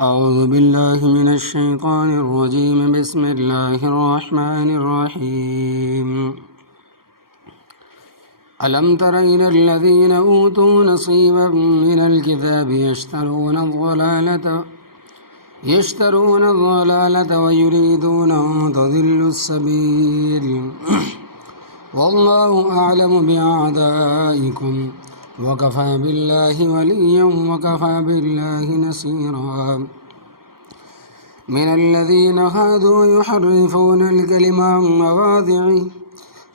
أعوذ بالله من الشيطان الرجيم بسم الله الرحمن الرحيم ألم تر إلى الذين أوتوا نصيبا من الكتاب يشترون الضلالة ويريدون أن تضلوا السبيل والله أعلم بأعدائكم وكفى بالله وليا وكفى بالله نصيرا من الذين هادوا يحرفون الكلم عن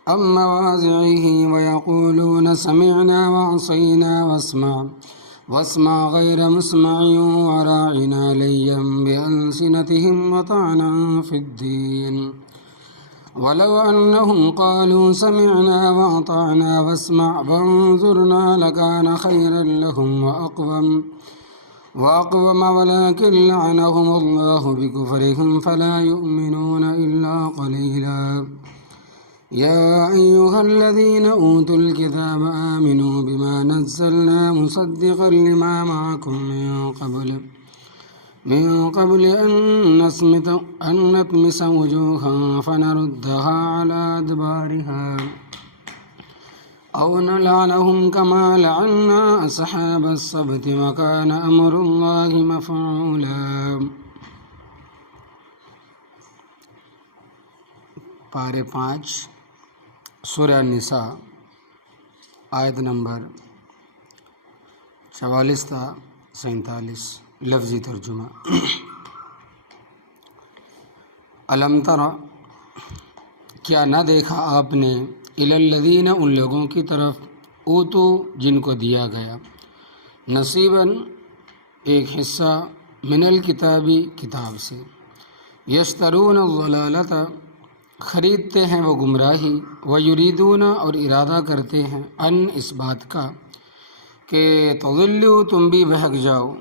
مواضعه ويقولون سمعنا وعصينا واسمع غير مسمع وراعنا ليا بألسنتهم وطعنا في الدين ولو أنهم قالوا سمعنا وأطعنا واسمع وانظرنا لكان خيرا لهم وأقوم ولكن لعنهم الله بكفرهم فلا يؤمنون إلا قليلا يا أيها الذين أوتوا الكتاب آمنوا بما نزلنا مصدقا لما معكم من قبل أن نطمس وجوها فنردها على أدبارها أو نلعنهم كما لعنا أصحاب السبت وكان أمر الله مفعولا. پارے 5 سورہ النساء آیت نمبر 44 تا 47 لفظی ترجمہ. علم تر کیا نہ دیکھا آپ نے الی الذین ان لوگوں کی طرف اوتو جن کو دیا گیا نصیباً ایک حصہ من الکتابی کتاب سے یشترون الضلالۃ خریدتے ہیں وہ گمراہی ویریدون اور ارادہ کرتے ہیں ان اس بات کا کہ تضلوا تم بھی بہک جاؤ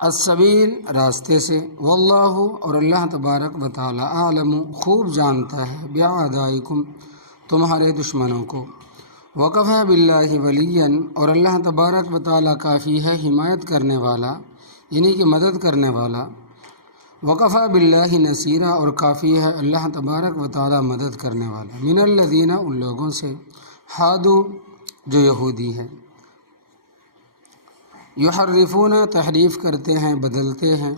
السبیل راستے سے واللہ اور اللہ تبارک و تعالی عالم خوب جانتا ہے باعدائکم تمہارے دشمنوں کو وکفی باللہ ولیاً اور اللہ تبارک و تعالی کافی ہے حمایت کرنے والا یعنی کہ مدد کرنے والا وکفی باللہ نصیرا اور کافی ہے اللہ تبارک و تعالی مدد کرنے والا من الذین ان لوگوں سے ہادو جو یہودی ہے یحرفون تحریف کرتے ہیں بدلتے ہیں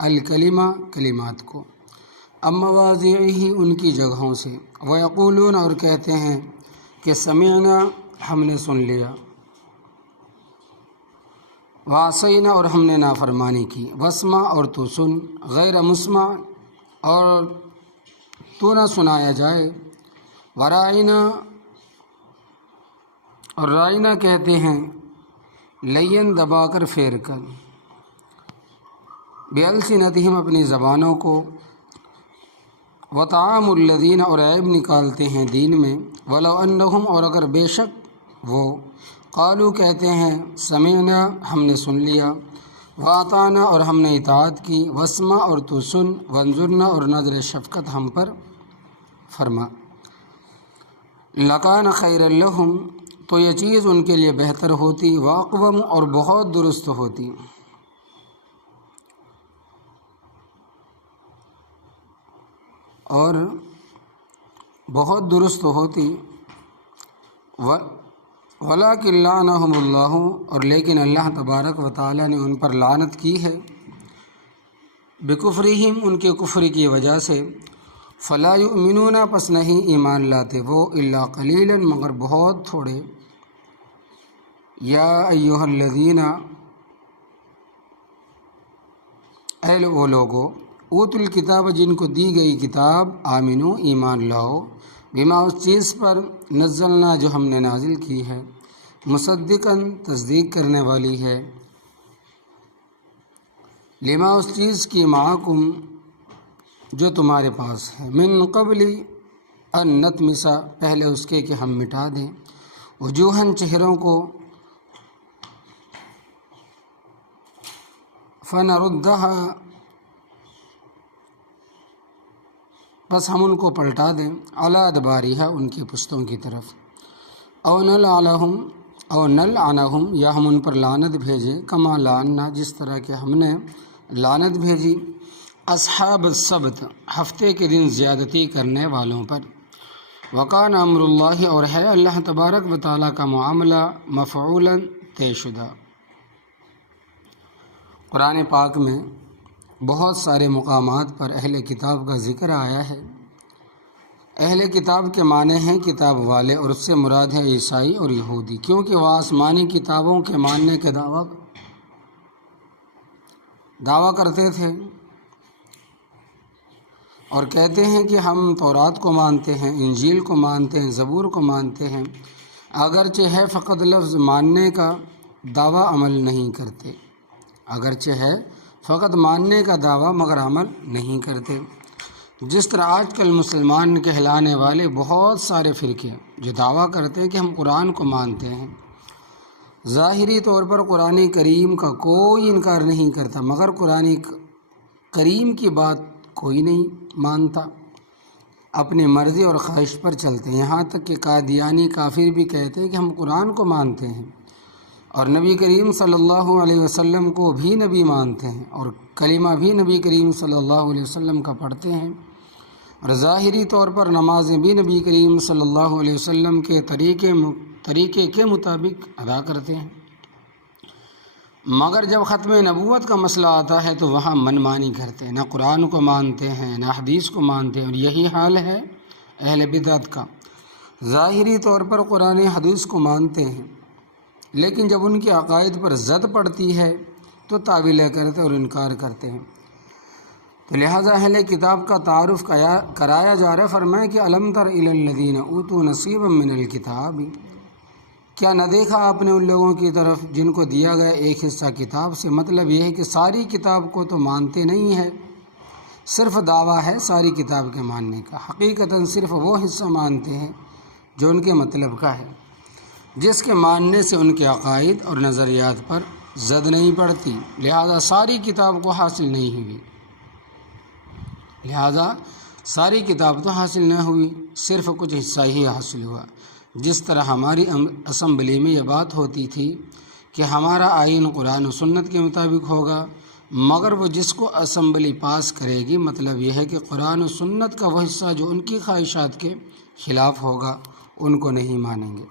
الکلمہ کلمات کو ام مواضعہ ان کی جگہوں سے ویقولون اور کہتے ہیں کہ سمعنا ہم نے سن لیا وعصینا اور ہم نے نافرمانی کی واسمع اور تو سن غیر مسمع اور تو نہ سنایا جائے ورائنا اور رائنا کہتے ہیں لین دبا کر پھیر کر بِأَلْسِنَتِهِمْ اپنی زبانوں کو وطعام الذین اور عیب نکالتے ہیں دین میں ولو انہم اور اگر بے شک وہ قالو کہتے ہیں سمعنا ہم نے سن لیا واطعنا اور ہم نے اطاعت کی واسمع اور تو سن وانظرنا اور نظر شفقت ہم پر فرما لکان خیر لہم تو یہ چیز ان کے لیے بہتر ہوتی واقوم اور بہت درست ہوتی. اور بہت درست ہوتی وَلَٰكِن لَعَنَهُمُ اللَّهُ اور لیکن اللہ تبارک و تعالی نے ان پر لعنت کی ہے بکفرہم ان کے کفر کی وجہ سے فلا یؤمنون پس نہیں ایمان لاتے وہ الا قلیلا مگر بہت تھوڑے. یا ایھا الذین اے وہ لوگو اوت الکتاب جن کو دی گئی کتاب آمنو ایمان لاؤ بما اس چیز پر نزلنا جو ہم نے نازل کی ہے مصدقاً تصدیق کرنے والی ہے لما اس چیز کی معکم جو تمہارے پاس ہے من قبل ان نطمسا پہلے اس کے کہ ہم مٹا دیں وجوہن چہروں کو فنردھا بس ہم ان کو پلٹا دیں علی ادبارہا ان کی پشتوں کی طرف او نلعنہم او نلعنہم یا ہم ان پر لعنت بھیجیں کما لعننا جس طرح کہ ہم نے لعنت بھیجی اصحاب السبت ہفتے کے دن زیادتی کرنے والوں پر وکان امر اللہ اور ہے اللہ تبارک و تعالیٰ کا معاملہ مفعولا طے شدہ۔ قرآن پاک میں بہت سارے مقامات پر اہل کتاب کا ذکر آیا ہے۔ اہل کتاب کے معنی ہیں کتاب والے، اور اس سے مراد ہے عیسائی اور یہودی، کیونکہ وہ آسمانی کتابوں کے ماننے کے دعویٰ کرتے تھے اور کہتے ہیں کہ ہم تورات کو مانتے ہیں، انجیل کو مانتے ہیں، زبور کو مانتے ہیں، اگرچہ ہے فقط لفظ ماننے کا دعویٰ عمل نہیں کرتے، اگرچہ ہے فقط ماننے کا دعویٰ مگر عمل نہیں کرتے۔ جس طرح آج کل مسلمان کہلانے والے بہت سارے فرقے جو دعویٰ کرتے ہیں کہ ہم قرآن کو مانتے ہیں، ظاہری طور پر قرآن کریم کا کوئی انکار نہیں کرتا، مگر قرآن کریم کی بات کوئی نہیں مانتا، اپنی مرضی اور خواہش پر چلتے ہیں۔ یہاں تک کہ قادیانی کافر بھی کہتے ہیں کہ ہم قرآن کو مانتے ہیں اور نبی کریم صلی اللہ علیہ وسلم کو بھی نبی مانتے ہیں، اور کلمہ بھی نبی کریم صلی اللہ علیہ وسلم کا پڑھتے ہیں، اور ظاہری طور پر نمازیں بھی نبی کریم صلی اللہ علیہ وسلم کے طریقے کے مطابق ادا کرتے ہیں، مگر جب ختم نبوت کا مسئلہ آتا ہے تو وہاں من مانی کرتے ہیں، نہ قرآن کو مانتے ہیں نہ حدیث کو مانتے ہیں، اور یہی حال ہے اہل بدعت کا۔ ظاہری طور پر قرآن حدیث کو مانتے ہیں، لیکن جب ان کے عقائد پر زد پڑتی ہے تو تعویلیں کرتے اور انکار کرتے ہیں۔ تو لہٰذا اہل کتاب کا تعارف کرایا جا رہا ہے۔ فرمایا کہ الم تر الی الذین اوتوا نصیبا من الکتاب، کیا نہ دیکھا آپ نے ان لوگوں کی طرف جن کو دیا گیا ایک حصہ کتاب سے؟ مطلب یہ ہے کہ ساری کتاب کو تو مانتے نہیں ہے، صرف دعویٰ ہے ساری کتاب کے ماننے کا، حقیقتاً صرف وہ حصہ مانتے ہیں جو ان کے مطلب کا ہے، جس کے ماننے سے ان کے عقائد اور نظریات پر زد نہیں پڑتی، لہذا ساری کتاب کو حاصل نہیں ہوئی، لہذا ساری کتاب تو حاصل نہ ہوئی، صرف کچھ حصہ ہی حاصل ہوا۔ جس طرح ہماری اسمبلی میں یہ بات ہوتی تھی کہ ہمارا آئین قرآن و سنت کے مطابق ہوگا، مگر وہ جس کو اسمبلی پاس کرے گی، مطلب یہ ہے کہ قرآن و سنت کا وہ حصہ جو ان کی خواہشات کے خلاف ہوگا ان کو نہیں مانیں گے۔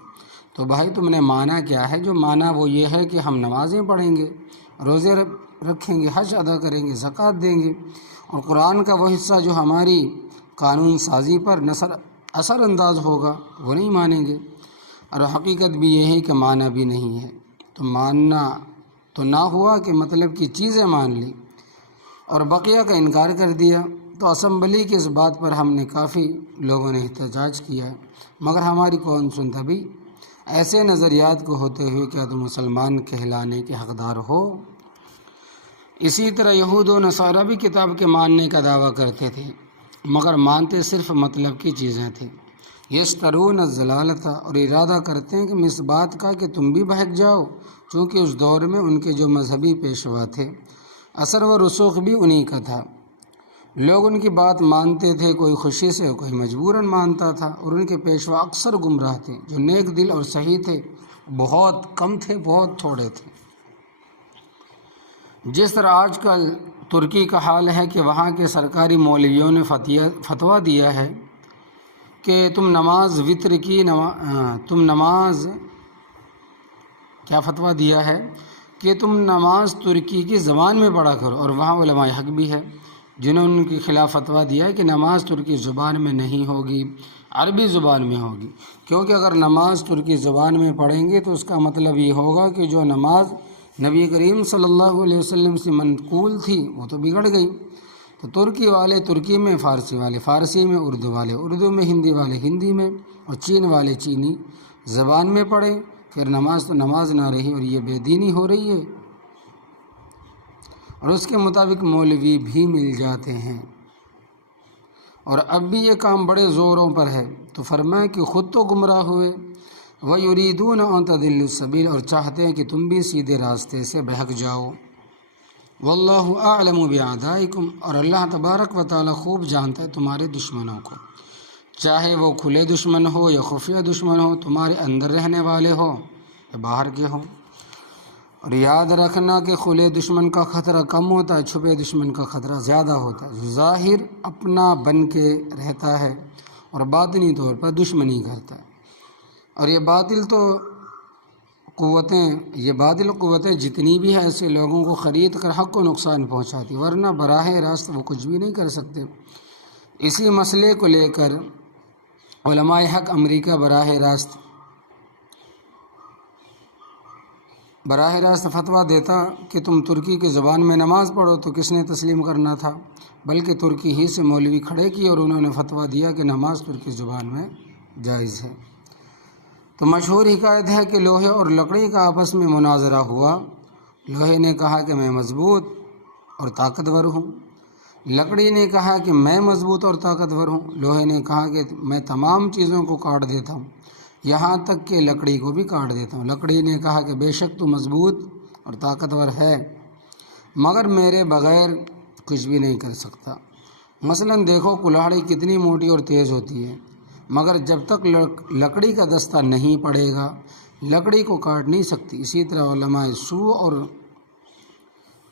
تو بھائی تم نے مانا کیا ہے؟ جو مانا وہ یہ ہے کہ ہم نمازیں پڑھیں گے، روزے رکھیں گے، حج ادا کریں گے، زکوٰۃ دیں گے، اور قرآن کا وہ حصہ جو ہماری قانون سازی پر اثر انداز ہوگا وہ نہیں مانیں گے، اور حقیقت بھی یہ ہے کہ مانا بھی نہیں ہے۔ تو ماننا تو نہ ہوا کہ مطلب کی چیزیں مان لی اور بقیہ کا انکار کر دیا۔ تو اسمبلی کی اس بات پر ہم نے کافی لوگوں نے احتجاج کیا، مگر ہماری کون سنتا بھی؟ ایسے نظریات کو ہوتے ہوئے کیا تم مسلمان کہلانے کے حقدار ہو؟ اسی طرح یہود و نصارہ بھی کتاب کے ماننے کا دعویٰ کرتے تھے، مگر مانتے صرف مطلب کی چیزیں تھیں۔ یشترون الضلالۃ، اور ارادہ کرتے ہیں کہ اس بات کا کہ تم بھی بہک جاؤ، چونکہ اس دور میں ان کے جو مذہبی پیشوا تھے اثر و رسوخ بھی انہی کا تھا، لوگ ان کی بات مانتے تھے، کوئی خوشی سے کوئی مجبوراً مانتا تھا، اور ان کے پیشوا اکثر گمراہ تھے، جو نیک دل اور صحیح تھے بہت کم تھے، بہت تھوڑے تھے۔ جس طرح آج کل ترکی کا حال ہے کہ وہاں کے سرکاری مولویوں نے فتویٰ دیا ہے کہ تم نماز کیا فتویٰ دیا ہے کہ تم نماز ترکی کی زبان میں پڑھا کرو، اور وہاں علماء حق بھی ہے جنہوں نے ان کے خلاف فتویٰ دیا ہے کہ نماز ترکی زبان میں نہیں ہوگی، عربی زبان میں ہوگی، کیونکہ اگر نماز ترکی زبان میں پڑھیں گے تو اس کا مطلب یہ ہوگا کہ جو نماز نبی کریم صلی اللہ علیہ وسلم سے منقول تھی وہ تو بگڑ گئی۔ تو ترکی والے ترکی میں، فارسی والے فارسی میں، اردو والے اردو میں، ہندی والے ہندی میں، اور چین والے چینی زبان میں پڑھیں، پھر نماز تو نماز نہ رہی اور یہ بے دینی ہو رہی ہے، اور اس کے مطابق مولوی بھی مل جاتے ہیں، اور اب بھی یہ کام بڑے زوروں پر ہے۔ تو فرمایا کہ خود تو گمراہ ہوئے، وَيُرِيدُونَ أَن تَضِلُّوا السَّبِيلَ، اور چاہتے ہیں کہ تم بھی سیدھے راستے سے بہک جاؤ۔ وَاللَّهُ أَعْلَمُ بِأَعْدَائِكُمْ، اور اللہ تبارک و تعالیٰ خوب جانتا ہے تمہارے دشمنوں کو، چاہے وہ کھلے دشمن ہو یا خفیہ دشمن ہو، تمہارے اندر رہنے والے ہو یا باہر کے ہوں۔ اور یاد رکھنا کہ کھلے دشمن کا خطرہ کم ہوتا ہے، چھپے دشمن کا خطرہ زیادہ ہوتا ہے۔ ظاہر اپنا بن کے رہتا ہے اور باطنی طور پر دشمنی کرتا ہے۔ اور یہ باطل قوتیں جتنی بھی ہیں ایسے لوگوں کو خرید کر حق کو نقصان پہنچاتی، ورنہ براہ راست وہ کچھ بھی نہیں کر سکتے۔ اسی مسئلے کو لے کر علماء حق امریکہ براہ راست فتویٰ دیتا کہ تم ترکی کی زبان میں نماز پڑھو، تو کس نے تسلیم کرنا تھا؟ بلکہ ترکی ہی سے مولوی کھڑے کیے اور انہوں نے فتویٰ دیا کہ نماز ترکی زبان میں جائز ہے۔ تو مشہور حکایت ہے کہ لوہے اور لکڑی کا آپس میں مناظرہ ہوا۔ لوہے نے کہا کہ میں مضبوط اور طاقتور ہوں، لکڑی نے کہا کہ میں مضبوط اور طاقتور ہوں۔ لوہے نے کہا کہ میں تمام چیزوں کو کاٹ دیتا ہوں، یہاں تک کہ لکڑی کو بھی کاٹ دیتا ہوں۔ لکڑی نے کہا کہ بے شک تو مضبوط اور طاقتور ہے، مگر میرے بغیر کچھ بھی نہیں کر سکتا۔ مثلاً دیکھو کلاڑی کتنی موٹی اور تیز ہوتی ہے، مگر جب تک لکڑی کا دستہ نہیں پڑے گا لکڑی کو کاٹ نہیں سکتی۔ اسی طرح علماء سو اور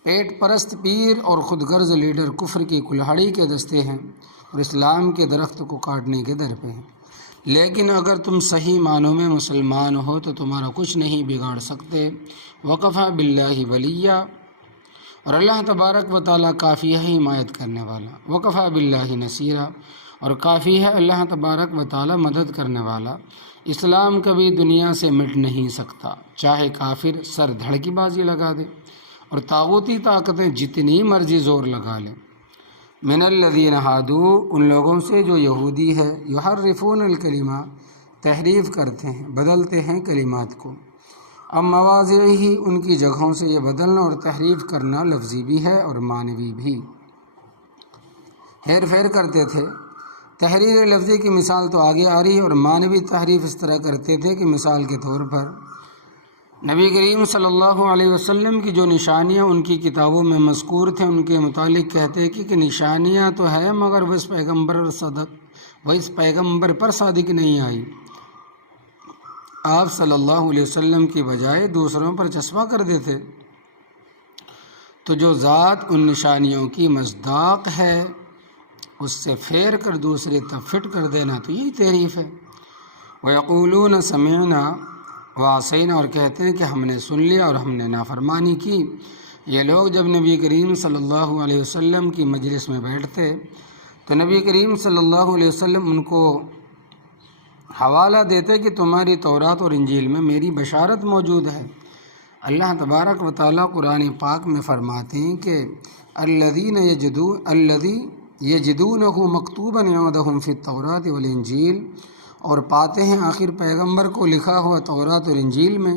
پیٹ پرست پیر اور خود غرض لیڈر کفر کی کلاڑی کے دستے ہیں اور اسلام کے درخت کو کاٹنے کے در پہ ہیں۔ لیکن اگر تم صحیح معنوں میں مسلمان ہو تو تمہارا کچھ نہیں بگاڑ سکتے۔ وکفیٰ باللہ ولیہ، اور اللہ تبارک و تعالیٰ کافی ہے حمایت کرنے والا۔ وکفیٰ باللہ نصیرہ، اور کافی ہے اللہ تبارک و تعالیٰ مدد کرنے والا۔ اسلام کبھی دنیا سے مٹ نہیں سکتا، چاہے کافر سر دھڑ کی بازی لگا دے اور طاغوتی طاقتیں جتنی مرضی زور لگا لیں۔ من الذین ہادوا، ان لوگوں سے جو یہودی ہے، یحرفون الکلمہ، تحریف کرتے ہیں، بدلتے ہیں کلمات کو، اب مواضعہ، ان کی جگہوں سے۔ یہ بدلنا اور تحریف کرنا لفظی بھی ہے اور معنوی بھی، ہیر پھیر کرتے تھے۔ تحریر لفظی کی مثال تو آگے آ رہی ہے، اور معنوی تحریف اس طرح کرتے تھے کہ مثال کے طور پر نبی کریم صلی اللہ علیہ وسلم کی جو نشانیاں ان کی کتابوں میں مذکور تھے، ان کے متعلق کہتے کہ نشانیاں تو ہے مگر وہ اس پیغمبر پر صادق نہیں آئی۔ آپ صلی اللہ علیہ وسلم کی بجائے دوسروں پر چسپاں کر دیتے۔ تو جو ذات ان نشانیوں کی مصداق ہے اس سے پھیر کر دوسری طرف فٹ کر دینا، تو یہی تحریف ہے۔ وَيَقُولُونَ سَمِعْنَا وَعَصَيْنَا، اور کہتے ہیں کہ ہم نے سن لیا اور ہم نے نافرمانی کی۔ یہ لوگ جب نبی کریم صلی اللہ علیہ وسلم کی مجلس میں بیٹھتے تو نبی کریم صلی اللہ علیہ وسلم ان کو حوالہ دیتے کہ تمہاری تورات اور انجیل میں میری بشارت موجود ہے۔ اللہ تبارک و تعالیٰ قرآن پاک میں فرماتے ہیں کہ الذی یجدونہ مکتوبا عندہم فی التوراۃ والانجیل، اور پاتے ہیں آخر پیغمبر کو لکھا ہوا تورات اور انجیل میں۔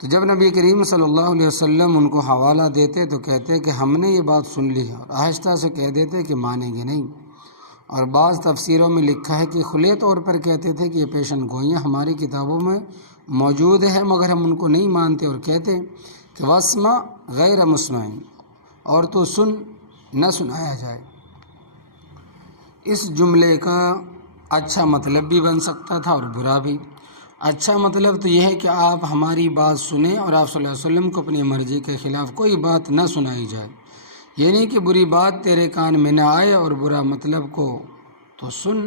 تو جب نبی کریم صلی اللہ علیہ وسلم ان کو حوالہ دیتے تو کہتے کہ ہم نے یہ بات سن لی ہے، اور آہستہ سے کہہ دیتے کہ مانیں گے نہیں۔ اور بعض تفسیروں میں لکھا ہے کہ کھلے طور پر کہتے تھے کہ یہ پیشن گوئیاں ہماری کتابوں میں موجود ہے مگر ہم ان کو نہیں مانتے، اور کہتے کہ واسمع غیر مسمع، اور تو سن نہ سنایا جائے۔ اس جملے کا اچھا مطلب بھی بن سکتا تھا اور برا بھی۔ اچھا مطلب تو یہ ہے کہ آپ ہماری بات سنیں اور آپ صلی اللہ علیہ وسلم کو اپنی مرضی کے خلاف کوئی بات نہ سنائی جائے، یہ نہیں کہ بری بات تیرے کان میں نہ آئے اور برا مطلب کو تو سن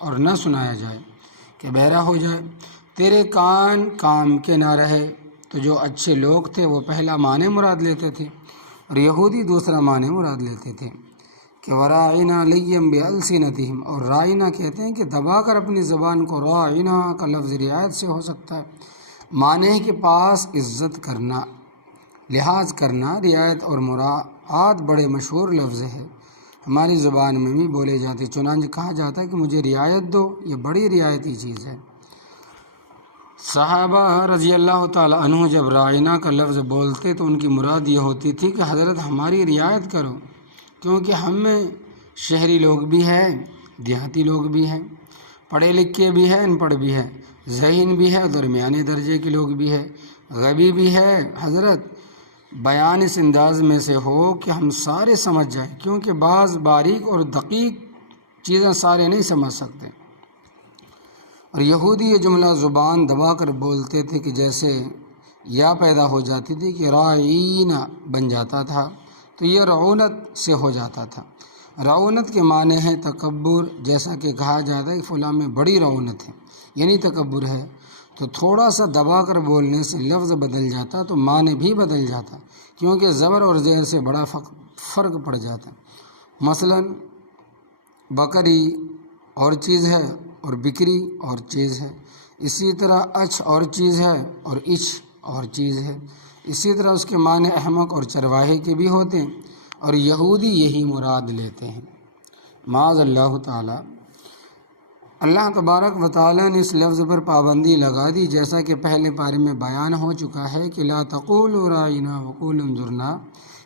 اور نہ سنایا جائے کہ بہرا ہو جائے، تیرے کان کام کے نہ رہے۔ تو جو اچھے لوگ تھے وہ پہلا معنی مراد لیتے تھے اور یہودی دوسرا معنی مراد لیتے تھے کہ وراعنا لیم بألسنتہم، اور رائنا کہتے ہیں کہ دبا کر اپنی زبان کو۔ راعنا کا لفظ رعایت سے ہو سکتا ہے، معنی کے پاس عزت کرنا، لحاظ کرنا۔ رعایت اور مراعات بڑے مشہور لفظ ہے، ہماری زبان میں بھی بولے جاتے، چنانچہ کہا جاتا ہے کہ مجھے رعایت دو، یہ بڑی رعایتی چیز ہے۔ صحابہ رضی اللہ تعالیٰ عنہ جب رائنا کا لفظ بولتے تو ان کی مراد یہ ہوتی تھی کہ حضرت ہماری رعایت کرو، کیونکہ ہم میں شہری لوگ بھی ہیں، دیہاتی لوگ بھی ہیں، پڑھے لکھے بھی ہیں، ان پڑھ بھی ہیں، ذہین بھی ہے، درمیانے درجے کے لوگ بھی ہیں، غبی بھی ہے۔ حضرت بیان اس انداز میں سے ہو کہ ہم سارے سمجھ جائیں، کیونکہ بعض باریک اور دقیق چیزیں سارے نہیں سمجھ سکتے۔ اور یہودی یہ جملہ زبان دبا کر بولتے تھے کہ جیسے یا پیدا ہو جاتی تھی کہ رائین بن جاتا تھا، تو یہ رعونت سے ہو جاتا تھا۔ رعونت کے معنی ہے تکبر، جیسا کہ کہا جاتا ہے کہ فلاں میں بڑی رعونت ہے، یعنی تکبر ہے، تو تھوڑا سا دبا کر بولنے سے لفظ بدل جاتا تو معنی بھی بدل جاتا، کیونکہ زبر اور زیر سے بڑا فرق پڑ جاتا۔ مثلا بکری اور چیز ہے اور بکری اور چیز ہے، اسی طرح اچھ اور چیز ہے اور اچھ اور چیز ہے، اسی طرح اس کے معنی احمق اور چرواہے کے بھی ہوتے ہیں، اور یہودی یہی مراد لیتے ہیں۔ معاذ اللہ تعالی، اللہ تبارک و تعالیٰ نے اس لفظ پر پابندی لگا دی، جیسا کہ پہلے پارے میں بیان ہو چکا ہے کہ لا تقولوا رائنا وقولوا انظرنا،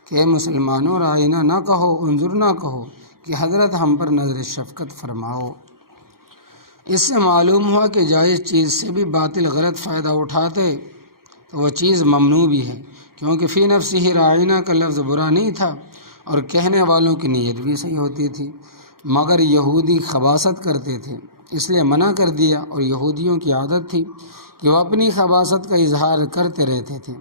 کہ اے مسلمانوں رائنا نہ کہو، انظرنا کہو، کہ حضرت ہم پر نظر شفقت فرماؤ۔ اس سے معلوم ہوا کہ جائز چیز سے بھی باطل غلط فائدہ اٹھاتے تو وہ چیز ممنوع بھی ہے، کیونکہ فی نفسہ رائنا کا لفظ برا نہیں تھا اور کہنے والوں کی نیت بھی صحیح ہوتی تھی، مگر یہودی خباثت کرتے تھے، اس لیے منع کر دیا۔ اور یہودیوں کی عادت تھی کہ وہ اپنی خباثت کا اظہار کرتے رہتے تھے،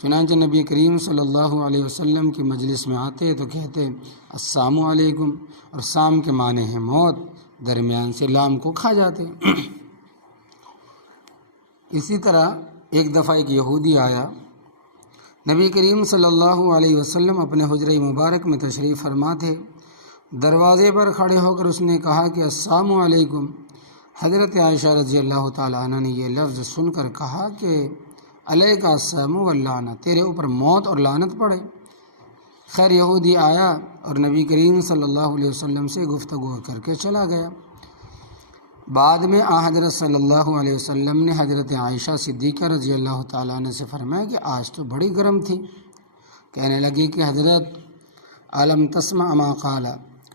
چنانچہ نبی کریم صلی اللہ علیہ وسلم کی مجلس میں آتے تو کہتے السلام علیکم، اور سام کے معنی ہے موت، درمیان سے لام کو کھا جاتے۔ اسی طرح ایک دفعہ ایک یہودی آیا، نبی کریم صلی اللہ علیہ وسلم اپنے حجرہ مبارک میں تشریف فرما تھے، دروازے پر کھڑے ہو کر اس نے کہا کہ السلام علیکم۔ حضرت عائشہ رضی اللہ تعالیٰ عنہ نے یہ لفظ سن کر کہا کہ علیک السلام واللعنہ، تیرے اوپر موت اور لعنت پڑے۔ خیر یہودی آیا اور نبی کریم صلی اللہ علیہ وسلم سے گفتگو کر کے چلا گیا۔ بعد میں حضرت صلی اللہ علیہ وسلم نے حضرت عائشہ صدیقہ رضی اللہ تعالیٰ عنہ سے فرمایا کہ آج تو بڑی گرم تھی۔ کہنے لگی کہ حضرت علم تسمع ما قال،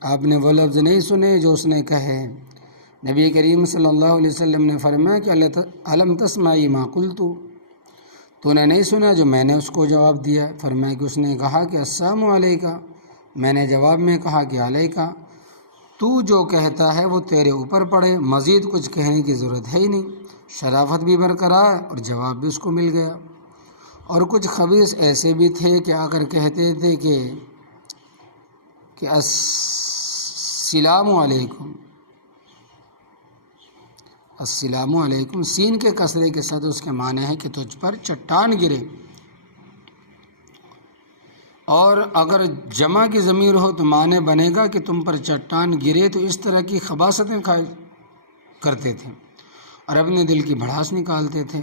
آپ نے وہ لفظ نہیں سنے جو اس نے کہے۔ نبی کریم صلی اللہ علیہ وسلم نے فرمایا کہ علم تسمعی ما قلت، تو نے نہیں سنا جو میں نے اس کو جواب دیا۔ فرمایا کہ اس نے کہا کہ السلام علیکہ، میں نے جواب میں کہا کہ علیکہ، تو جو کہتا ہے وہ تیرے اوپر پڑے، مزید کچھ کہنے کی ضرورت ہے ہی نہیں۔ شرافت بھی برقرار اور جواب بھی اس کو مل گیا۔ اور کچھ خبیث ایسے بھی تھے کہ آ کر کہتے تھے کہ السلام علیکم، السلام علیکم سین کے کسرے کے ساتھ اس کے معنی ہے کہ تجھ پر چٹان گرے، اور اگر جمع کی ضمیر ہو تو معنی بنے گا کہ تم پر چٹان گرے۔ تو اس طرح کی خباثتیں کرتے تھے اور اپنے دل کی بھڑاس نکالتے تھے۔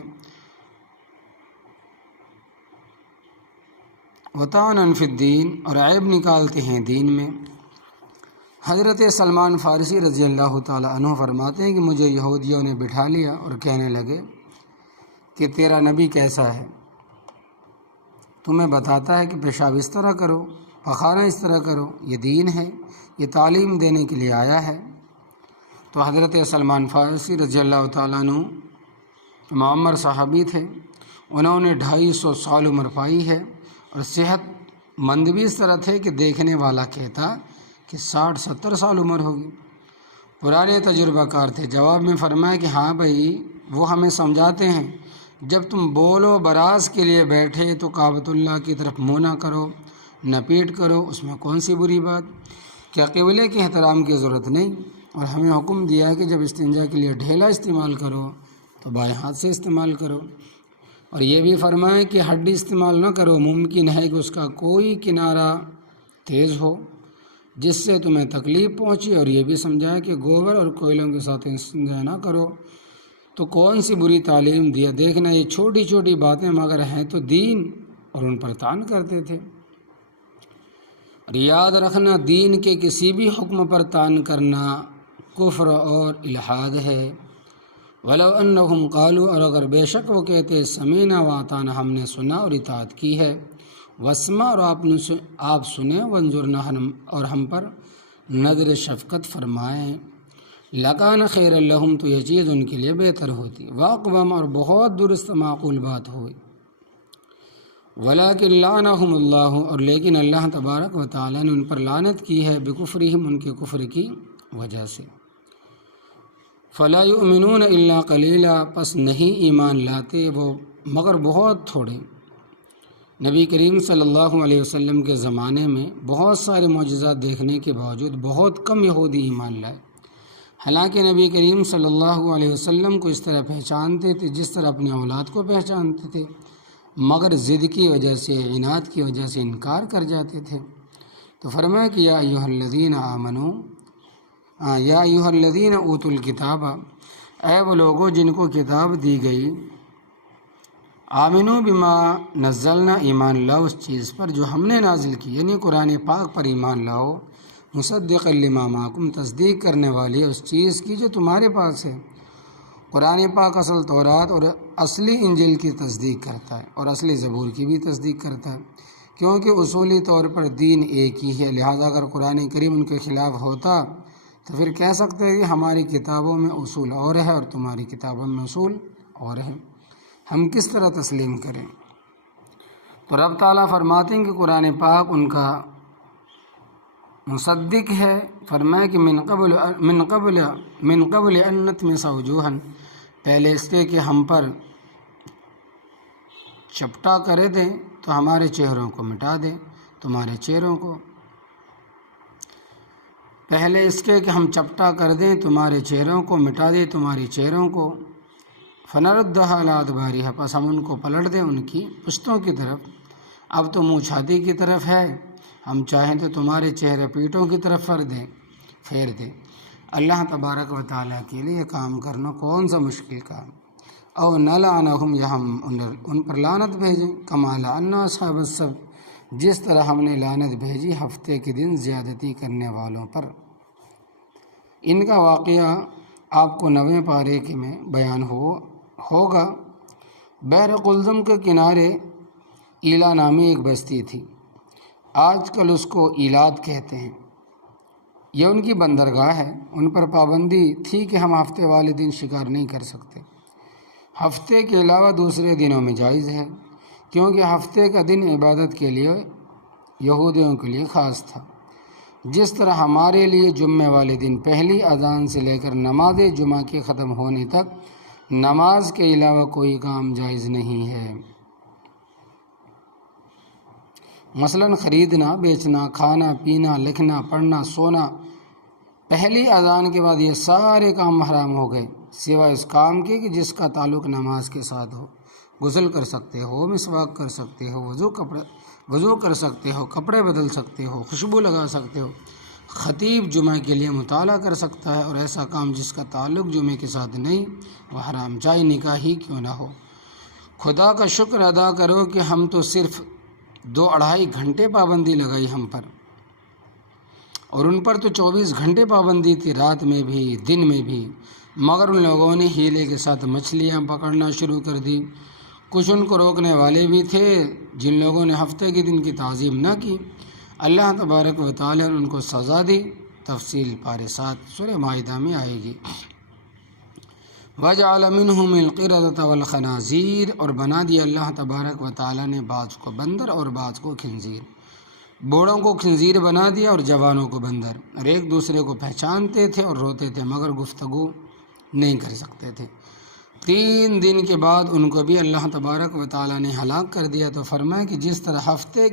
وطعنا فی الدین، اور عیب نکالتے ہیں دین میں۔ حضرت سلمان فارسی رضی اللہ تعالیٰ عنہ فرماتے ہیں کہ مجھے یہودیوں نے بٹھا لیا اور کہنے لگے کہ تیرا نبی کیسا ہے، تمہیں بتاتا ہے کہ پیشاب اس طرح کرو، پخانہ اس طرح کرو، یہ دین ہے، یہ تعلیم دینے کے لیے آیا ہے۔ تو حضرت سلمان فارسی رضی اللہ تعالیٰ عنہ معمر صحابی تھے، انہوں نے 250 سال عمر پائی ہے، اور صحت مند بھی اس طرح تھے کہ دیکھنے والا کہتا کہ 60-70 سال عمر ہوگی، پرانے تجربہ کار تھے۔ جواب میں فرمایا کہ ہاں بھائی، وہ ہمیں سمجھاتے ہیں جب تم بولو براز کے لیے بیٹھے تو کعبۃ اللہ کی طرف منہ نہ کرو، نہ پیٹ کرو، اس میں کون سی بری بات، کیا قبلے کے احترام کی ضرورت نہیں؟ اور ہمیں حکم دیا ہے کہ جب استنجا کے لیے ڈھیلا استعمال کرو تو بائیں ہاتھ سے استعمال کرو، اور یہ بھی فرمائیں کہ ہڈی استعمال نہ کرو، ممکن ہے کہ اس کا کوئی کنارہ تیز ہو جس سے تمہیں تکلیف پہنچے، اور یہ بھی سمجھایا کہ گوبر اور کوئلوں کے ساتھ استنجا نہ کرو۔ تو کون سی بری تعلیم دیا، دیکھنا یہ چھوٹی چھوٹی باتیں مگر ہیں تو دین، اور ان پر طعن کرتے تھے۔ اور یاد رکھنا دین کے کسی بھی حکم پر طعن کرنا کفر اور الحاد ہے۔ وَلَوْ أَنَّهُمْ قَالُوا، اور اگر بے شک وہ کہتے سَمِعْنَا وَأَطَعْنَا، ہم نے سنا اور اطاعت کی ہے، وَاسْمَعْ، اور آپ سنیں، وَانظُرْنَا، اور ہم پر نظر شفقت فرمائیں، لَكَانَ خَيْرًا لَهُمْ، تو یہ چیز ان کے لیے بہتر ہوتی، وَأَقْوَمَ، اور بہت درست معقول بات ہوئی، وَلَكِنْ لَعَنَهُمُ اللَّهُ، اور لیکن اللہ تبارک و تعالیٰ نے ان پر لعنت کی ہے، بِكُفْرِهِمْ، ان کے کفر کی وجہ سے۔ فلا یؤمنون الا قلیلا، پس نہیں ایمان لاتے وہ مگر بہت تھوڑے۔ نبی کریم صلی اللہ علیہ وسلم کے زمانے میں بہت سارے معجزات دیکھنے کے باوجود بہت کم یہودی ایمان لائے، حالانکہ نبی کریم صلی اللہ علیہ وسلم کو اس طرح پہچانتے تھے جس طرح اپنی اولاد کو پہچانتے تھے، مگر ضد کی وجہ سے، عناد کی وجہ سے انکار کر جاتے تھے۔ تو فرمایا کہ یا ایھا الذین آمنو، یا ایھا الذین اوتوا الکتاب، اے وہ لوگوں جن کو کتاب دی گئی، آمنو بما نزلنا، ایمان لاؤ اس چیز پر جو ہم نے نازل کی، یعنی قرآن پاک پر ایمان لاؤ، مصدقا لما معکم، تصدیق کرنے والی اس چیز کی جو تمہارے پاس ہے۔ قرآن پاک اصل تورات اور اصلی انجیل کی تصدیق کرتا ہے، اور اصلی زبور کی بھی تصدیق کرتا ہے، کیونکہ اصولی طور پر دین ایک ہی ہے۔ لہذا اگر قرآن کریم ان کے خلاف ہوتا تو پھر کہہ سکتے ہیں کہ ہماری کتابوں میں اصول اور ہے اور تمہاری کتابوں میں اصول اور ہے، ہم کس طرح تسلیم کریں؟ تو رب تعالیٰ فرماتے ہیں کہ قرآن پاک ان کا مصدق ہے۔ فرمایا کہ من قبل ان نطمس وجوہا، پہلے اس کے کہ ہم پر چپٹا کرے دیں تو ہمارے چہروں کو مٹا دیں، تمہارے چہروں کو، پہلے اس کے کہ ہم چپٹا کر دیں تمہارے چہروں کو، مٹا دیں تمہارے چہروں کو، فنردھا علی ادبارہا، پس ہم ان کو پلٹ دیں ان کی پشتوں کی طرف۔ اب تو منہ چھاتی کی طرف ہے، ہم چاہیں تو تمہارے چہرے پیٹوں کی طرف پھیر دیں۔ اللہ تبارک و تعالیٰ کے لیے کام کرنا کون سا مشکل کام؟ او نلعنہم، یا ہم ان پر لعنت بھیجیں، کما لعنا اصحاب السبت، جس طرح ہم نے لعنت بھیجی ہفتے کے دن زیادتی کرنے والوں پر۔ ان کا واقعہ آپ کو 9ویں پارے کے میں بیان ہوگا۔ بحر قلزم کے کنارے ایلا نامی ایک بستی تھی، آج کل اس کو ایلات کہتے ہیں، یہ ان کی بندرگاہ ہے۔ ان پر پابندی تھی کہ ہم ہفتے والے دن شکار نہیں کر سکتے، ہفتے کے علاوہ دوسرے دنوں میں جائز ہے، کیونکہ ہفتے کا دن عبادت کے لیے یہودیوں کے لیے خاص تھا۔ جس طرح ہمارے لیے جمعے والے دن پہلی اذان سے لے کر نماز جمعہ کے ختم ہونے تک نماز کے علاوہ کوئی کام جائز نہیں ہے، مثلا خریدنا، بیچنا، کھانا پینا، لکھنا، پڑھنا، سونا، پہلی اذان کے بعد یہ سارے کام حرام ہو گئے، سوائے اس کام کے کہ جس کا تعلق نماز کے ساتھ ہو۔ غسل کر سکتے ہو، مسواک کر سکتے ہو، وضو کر سکتے ہو، کپڑے بدل سکتے ہو، خوشبو لگا سکتے ہو، خطیب جمعہ کے لیے مطالعہ کر سکتا ہے، اور ایسا کام جس کا تعلق جمعے کے ساتھ نہیں وہ حرام، چاہے نکاح ہی کیوں نہ ہو۔ خدا کا شکر ادا کرو کہ ہم تو صرف 2-2.5 گھنٹے پابندی لگائی ہم پر، اور ان پر تو 24 گھنٹے پابندی تھی، رات میں بھی دن میں بھی، مگر ان لوگوں نے ہیلے کے ساتھ مچھلیاں پکڑنا شروع کر دی۔ کچھ ان کو روکنے والے بھی تھے جن لوگوں نے ہفتے کے دن کی تعظیم نہ کی، اللہ تبارک و تعالیٰ نے ان کو سزا دی، تفصیل پارے 7 سورہ مائدہ میں آئے گی۔ وَجَعَلَ مِنْهُمُ الْقِرَدَةَ وَالْخَنَازِيرَ، اور بنا دیا اللہ تبارک و تعالیٰ نے بعض کو بندر اور بعض کو خنزیر، بوڑھوں کو خنزیر بنا دیا اور جوانوں کو بندر، اور ایک دوسرے کو پہچانتے تھے اور روتے تھے مگر گفتگو نہیں کر سکتے تھے۔ 3 دن کے بعد ان کو بھی اللہ تبارک و تعالیٰ نے ہلاک کر دیا۔ تو فرمایا کہ جس طرح ہفتے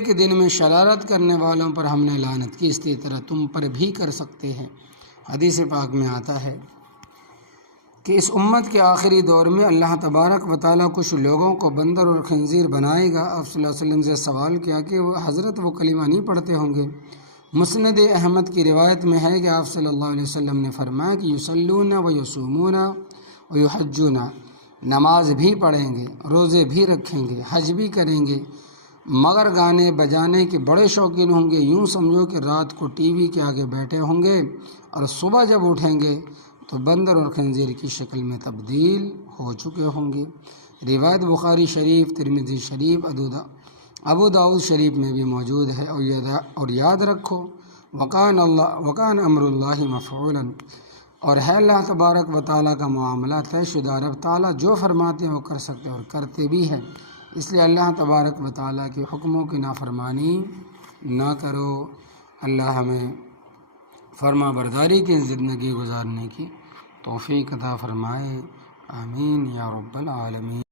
کے دن میں شرارت کرنے والوں پر ہم نے لعنت کی، اسی طرح تم پر بھی کر سکتے ہیں۔ حدیث پاک میں آتا ہے کہ اس امت کے آخری دور میں اللہ تبارک و تعالیٰ کچھ لوگوں کو بندر اور خنزیر بنائے گا۔ آپ صلی اللہ علیہ وسلم سے سوال کیا کہ وہ کلمہ نہیں پڑھتے ہوں گے؟ مسند احمد کی روایت میں ہے کہ آپ صلی اللہ علیہ وسلم نے فرمایا کہ یصلون و یصومون و یحجون، نماز بھی پڑھیں گے، روزے بھی رکھیں گے، حج بھی کریں گے، مگر گانے بجانے کے بڑے شوقین ہوں گے، یوں سمجھو کہ رات کو ٹی وی کے آگے بیٹھے ہوں گے اور صبح جب اٹھیں گے تو بندر اور خنزیر کی شکل میں تبدیل ہو چکے ہوں گے۔ روایت بخاری شریف، ترمذی شریف، ابو داؤد شریف میں بھی موجود ہے۔ اور یاد رکھو وکان امر اللہ مفعولا، اور ہے اللہ تبارک و تعالیٰ کا معاملہ طے شدہ، رب تعالیٰ جو فرماتے ہیں وہ کر سکتے اور کرتے بھی ہیں، اس لیے اللہ تبارک و تعالیٰ کے حکموں کی نافرمانی نہ کرو۔ اللہ ہمیں فرما برداری کی زندگی گزارنے کی توفیق عطا فرمائے، آمین یا رب العالمین۔